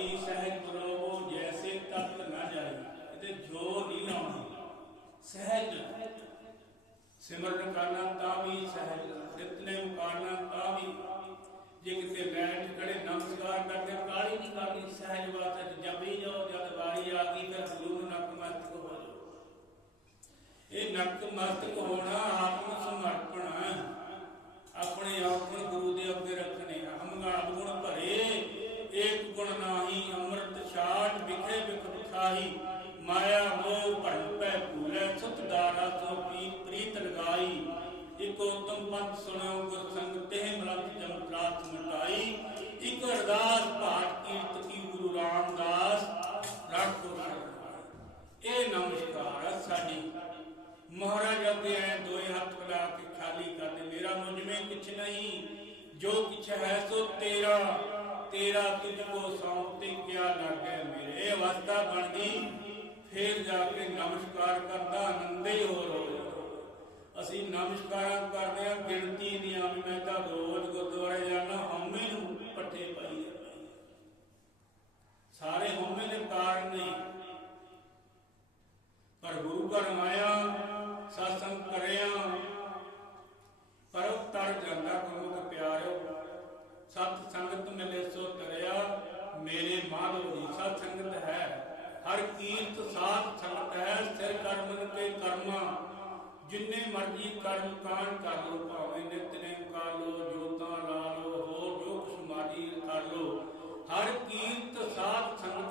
ਭਾਈ ਸਹਿਜ ਬਰੋ ਜੈਸੇ ਤਤ ਨਾ ਜਾਏ, ਇਹਦੇ ਜੋ ਨਹੀਂ ਲਾਉਣੀ ਸਹਿਜ। ਸਿਮਰਨ ਕਰਨਾ ਤਾਂ ਵੀ ਸਹਿਜ, ਨਿਤਨੇਮ ਕਰਨਾ ਤਾਂ ਵੀ। ਜੇ ਕਿਤੇ ਬੈਠ ਖੜੇ ਨਮਸਕਾਰ ਕਰਦੇ, ਕਾਲੀ ਨਹੀਂ ਕਰਨੀ ਸਹਿਜ ਵਾਸਤੇ ਜਪੀ ਜਾਓ, ਜਦ ਵਾਰੀ ਆ ਗਈ, ਫਿਰ ਗੁਰੂ ਨੂੰ ਹੋ ਜਾਓ। ਇਹ ਨਤਮਸਤਕ ਹੋਣਾ ਆਤਮ ਸਮਰਪਣ ਹੈ ਆਪਣੇ ਆਪ ਨੂੰ ਗੁਰੂ ਦੇ ਅੱਗੇ ਰੱਖਣੇ ਹਮਗਾ ਗੁਣ ਭਰੇ ਏਕ ਗੁਣ ਨਾਹੀ, ਅੰਮ੍ਰਿਤ ਛਾਟ ਵਿਖੇ ਵਿਖ ਖਾਹੀ ਮਾਇਆ ਮੋਹ ਭਣ ਪੈ ਭੂਲੇ, ਸੁਤ ਦਾਰਾ ਸੋ ਪੀ ਪ੍ਰੀਤ ਲਗਾਈ। ਇਕ ਉਤਮ ਪੰਥ ਸੁਣਿਓ, ਗੁਰ ਸੰਗ ਤੇ ਮਲੰਤ ਜਮ ਪ੍ਰਾਤ ਮਿਟਾਈ। ਇਕ ਅਰਦਾਸ ਭਾਟ ਕੀਰਤ ਕੀ ਗੁਰੂ ਰਾਮਦਾਸ। ਰਾਖੋ ਇਹ ਨਮਸਕਾਰ ਸਾਡੀ। ਮਹਾਰਾਜ ਅੱਗੇ ਐ ਦੋਏ ਹੱਥ ਮਿਲਾ ਕੇ ਖਾਲੀ ਕਰਦੇ ਮੇਰਾ ਮੁਝ ਮੇ ਕੁਛ ਨਹੀਂ, ਜੋ ਕੁਛ ਹੈ ਸੋ ਤੇਰਾ। ਤੇਰਾ ਤੁਝ ਕੋ ਸੌਂਪਤੇ ਕਿਆ ਲਾਗੇ ਮੇਰੇ? ਅਵਸਥਾ ਬਣ ਗਈ ਫੇਰ ਜਾ ਕੇ ਨਮਸਕਾਰ ਕਰਦਾ ਆਨੰਦੇ ਹੋ ਰੋ ਅਸੀਂ ਨਮਸਕਾਰਾਂ ਕਰਦੇ ਆ ਗਿਣਤੀ ਦੀਆਂ ਆ ਮੈਂ ਤਾਂ ਰੋਜ਼ ਗੁਰਦੁਆਰੇ ਜਾਣਾ ਹਉਮੈ ਨੂੰ ਪੱਠੇ ਪਾਈ ਸਾਰੇ ਹਉਮੈ ਦੇ ਕਾਰਨ ਨਹੀਂ ਪਰ ਗੁਰੂ ਘਰ ਆਇਆ ਹਰ ਕੀਰਤ ਸਾਧ ਸੰਗਤ ਸਿਰ ਕਰਮਨ ਕੇ ਕਰਮਾ। ਜਿੰਨੇ ਮਰਜ਼ੀ ਕਰਮ ਕਾਂਡ ਕਰ ਲੋ ਭਾਵੇਂ ਨਿਤਨੇਮ ਕਰ